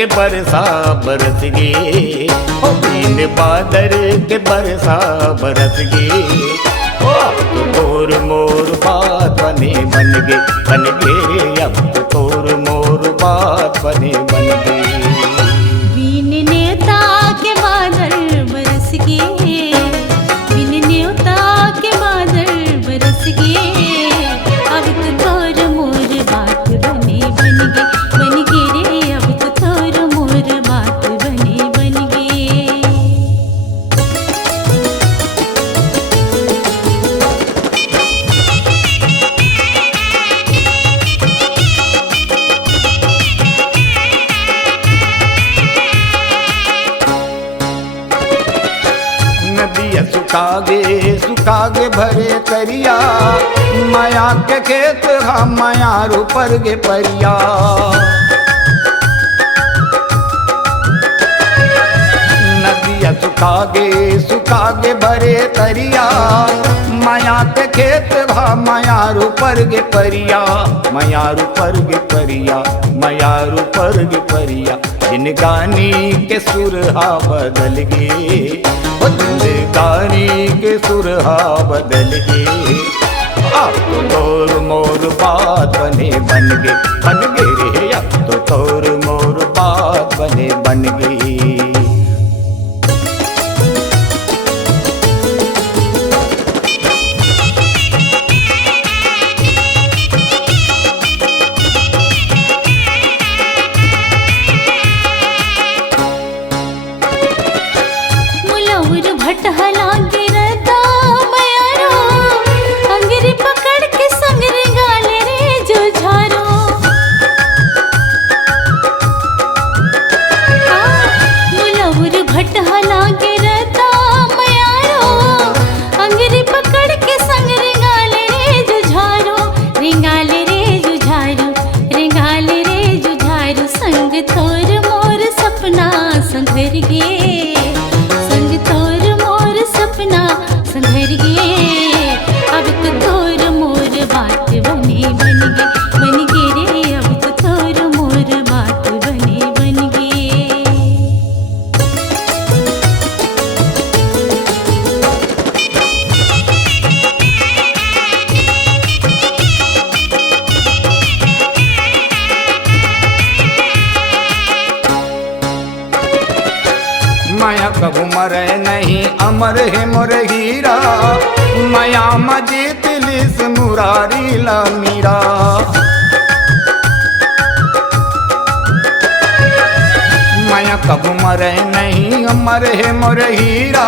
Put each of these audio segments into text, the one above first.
के बरसा बरस गे, ओ बिन बादल के बरसा बरस गे। ओ अब तो तोर मोर बात बने बन गे रे, अब तो तोर मोर बात बने बन गे। बिन न्योता के बादल बरस गे, बिन न्योता के बादल बरस गे। अब तो तोर मोर बात बने बन गे रे, अब तो तोर मोर बात बने बन गे। नदिया सुखागे भरे तरिया, माया के खेत हा मायारू पर गे परिया। नदिया सुखागे भरे तरिया, माया के खेत हा मायारू पर गे परिया। मायारू पर गे परिया, मायारू पर गे परिया। जिनगानी के सुरहा बदल गे, जिंदगानी के सुरहा बदल गे। अब तो तोर मोर बात बने बन गे रे, अब तो तोर मोर बात बने बन गे। भटहला गिरता मयारो, अंगरी पकड़ के संगरी गाले रे जुझारो। मुलौर भटहला गिरता मयारो, अंगरी पकड़ के संगरी गाले रे जुझारो। रिंगाले रे जुझारो, रिंगाले रे जुझारो। संग तोर मोर सपना संघर गे, संग तोर सपना संभर गे। अब तो तोर मोर बात बने बन गे रे, अब तो तोर मोर बात बने बन गे। माया कबू मरे नहीं, अमर है मोर हीरा। माया मजीत लिस मुरारी ला मीरा। माया कबू मरे नहीं, अमर है मोर हीरा।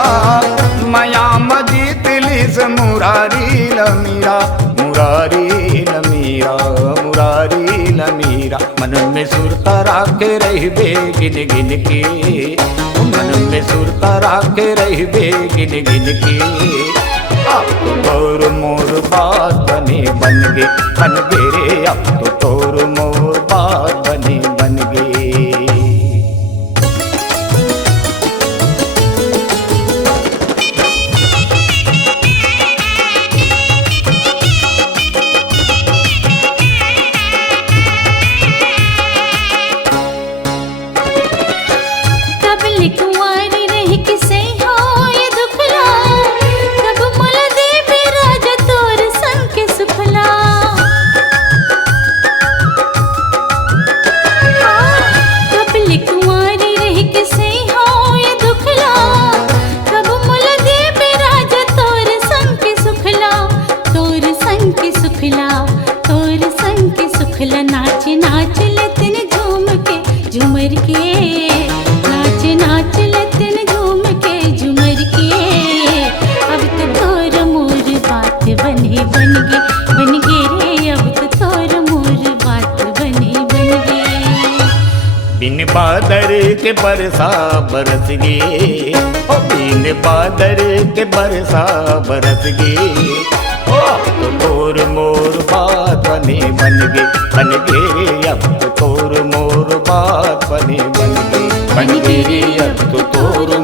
माया मजीत लिस मुरारी ला मीरा। मुरारी ला मीरा, मुरारी ला मीरा। मन में सुरता राखे रहिबे गिन गिन के, मन में सुरता राखे रहिबे गिन गिन के। अब तो तोर मोर बात बने बन गे रे, अब तो तोर मोर बात बने बन गे। कुंवारी रही किसे हो ये दुखला, कब मुल दे राज तोर संग के सुखला। कब कुंवारी रही किसे हो ये दुखला, कब मुल दे राज तोर संग के सुखला। तोर संग के सुखला, तोर संग के सुखला। नाच नाच लेतिन झूम के झूमर के, नाच लतन झूम के झूमर के। अब तो तोर मोर बात बने बन गे रे, अब तो तोर मोर बात बने बन गे। बिन बादल के बरसा बरस गे, ओ बिन बादल के बरसा बरस गे। ओ अब तो तोर मोर बात बने बन गे रे, अब तो तोर मोर बात बने बन गे रे, अब तो तोर